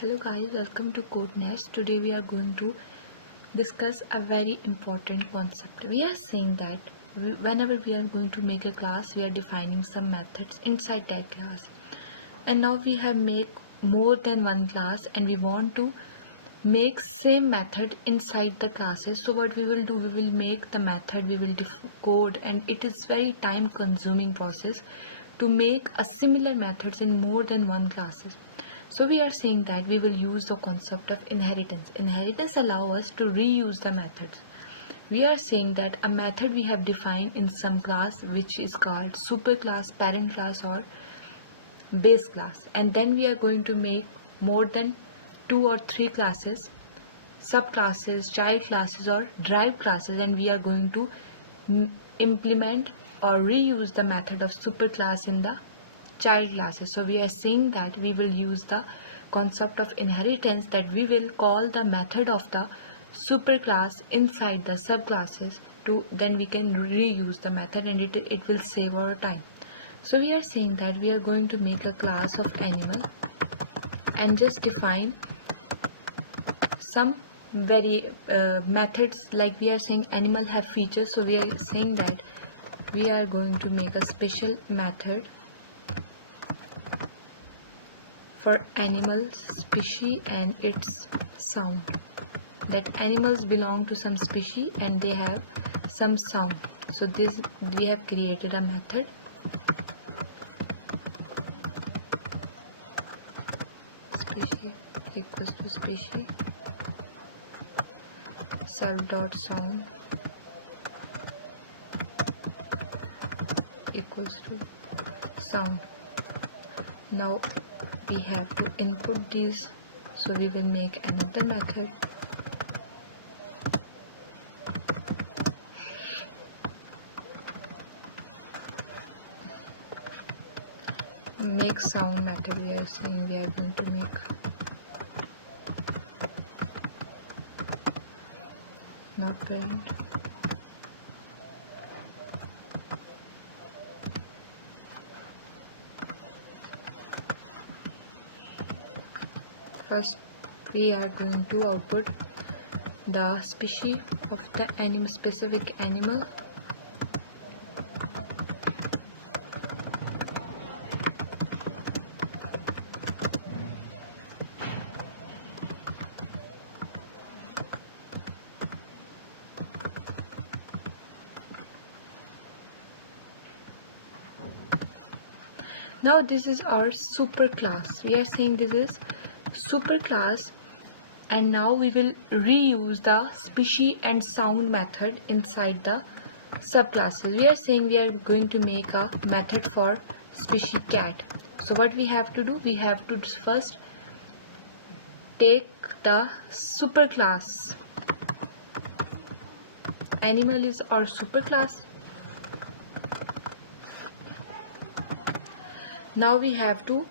Hello guys, welcome to CodeNest. Today we are going to discuss a very important concept. We are saying that whenever we are going to make a class, we are defining some methods inside that class. And now we have made more than one class and we want to make same method inside the classes. So what we will do, we will make the method, we will code, and it is very time consuming process to make a similar methods in more than one classes. So we are saying that we will use the concept of inheritance. Inheritance allows us to reuse the methods. We are saying that a method we have defined in some class which is called superclass, parent class or base class, and then we are going to make more than 2 or 3 classes, subclasses, child classes or derived classes, and we are going to implement or reuse the method of superclass in the child classes. So we are saying that we will use the concept of inheritance, that we will call the method of the superclass inside the subclasses to then we can reuse the method, and it will save our time. So we are saying that we are going to make a class of animal and just define some very methods, like we are saying animal have features. So we are saying that we are going to make a special method for animal species and its sound, that animals belong to some species and they have some sound. So this we have created a method species equals to species self dot sound equals to sound. Now we have to input these, so we will make another method make sound method. We are saying we are going to make not parent first. We are going to output the species of the animal, specific animal, now this is our superclass. We are saying this is superclass, and now we will reuse the species and sound method inside the subclasses. We are saying we are going to make a method for species cat. So what we have to do, we have to first take the superclass. Animal is our superclass. Now we have to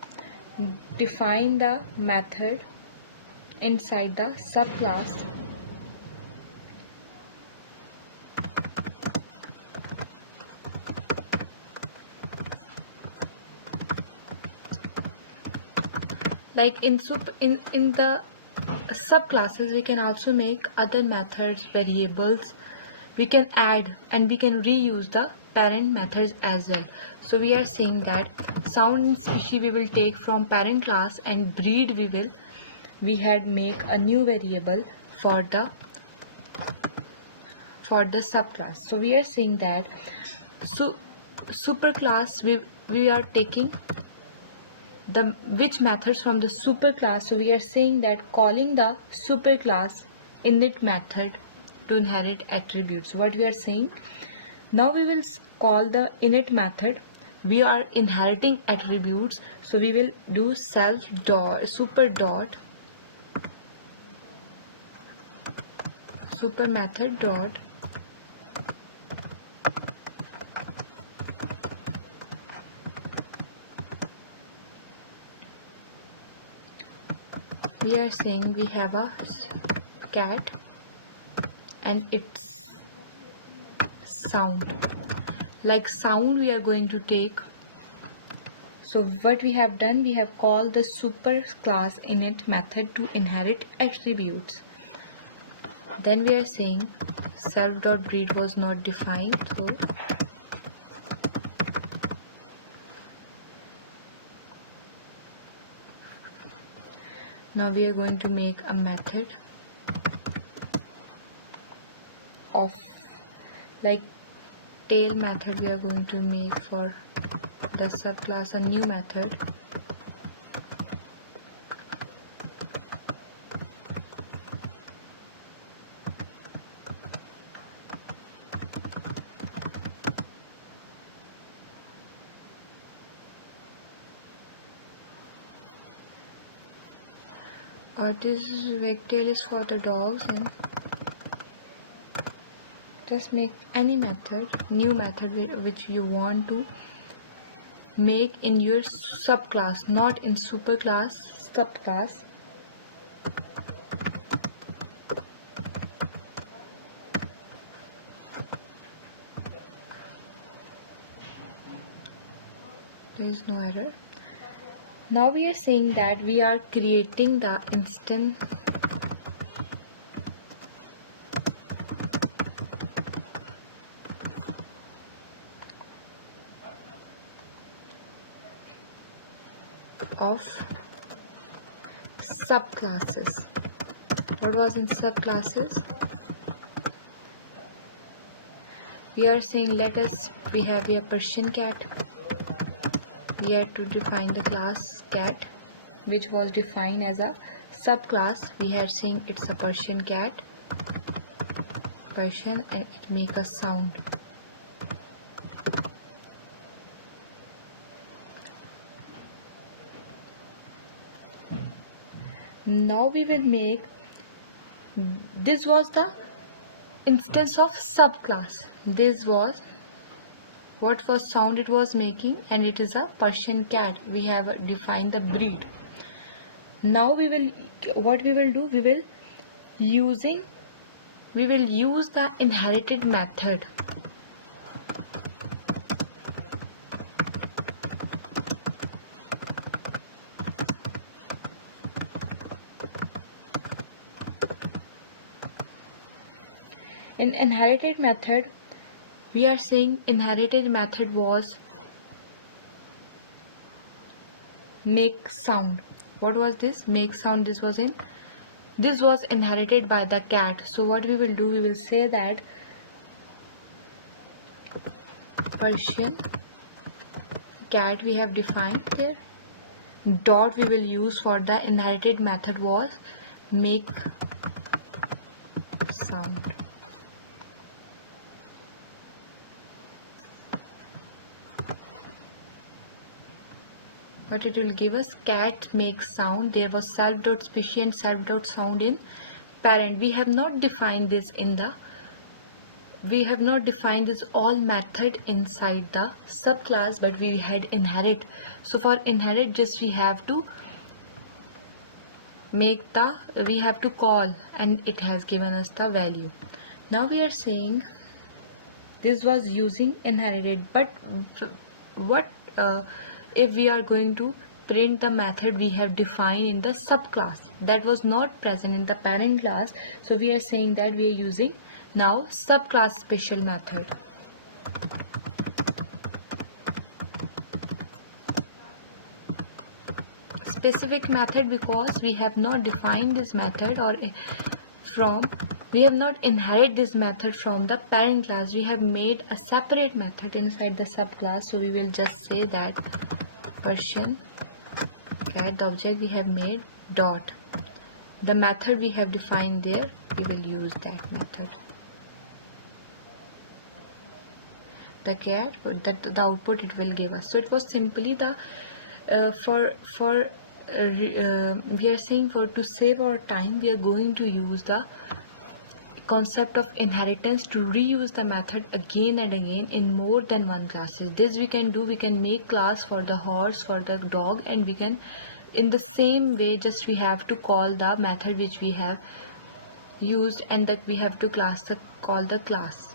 define the method inside the subclass like in the subclasses. We can also make other methods, variables we can add, and we can reuse the parent methods as well. So we are saying that sound and species we will take from parent class, and breed we had make a new variable for the subclass. So we are saying that superclass we are taking the which methods from the superclass. So we are saying that calling the superclass init method to inherit attributes. What we are saying, now we will call the init method, we are inheriting attributes. So we will do self dot super method dot we are saying we have a cat and its sound. Like sound we are going to take So what we have done, we have called the superclass init method to inherit attributes. Then we are saying self.breed was not defined, so now we are going to make a method of like tail method. We are going to make for the subclass a new method this vectail is for the dogs, and just make any method, new method which you want to make in your subclass, not in superclass, subclass. There is no error. Now we are saying that we are creating the instance of subclasses. What was in subclasses? We are saying we have a Persian cat. We had to define the class cat, which was defined as a subclass. We had saying it's a Persian cat, Persian, and it make a sound. Now we will make, this was the instance of subclass. This was what was sound it was making, and it is a Persian cat. We have defined the breed. Now we will, what we will do, we will use the inherited method. In inherited method, we are saying inherited method was make sound. What was this? Make sound. This was inherited by the cat. So what we will do, we will say that Persian cat we have defined there. Dot we will use for the inherited method was make sound. But it will give us cat makes sound. There was self.species and self.sound in parent. We have not defined this all method inside the subclass, but we had inherit. So for inherit, just we have to call, and it has given us the value. Now we are saying this was using inherited, but what if we are going to print the method we have defined in the subclass that was not present in the parent class? So we are saying that we are using now subclass special method. Specific method, because we have not defined this method, or we have not inherited this method from the parent class. We have made a separate method inside the subclass. So we will just say that Persian cat, the object we have made, dot the method we have defined there, we will use that method. The cat, the output it will give us. So it was simply the we are saying to save our time, we are going to use the concept of inheritance to reuse the method again and again in more than one classes. This we can do. We can make class for the horse, for the dog, and we can in the same way just we have to call the method which we have used, and that we have to call the class.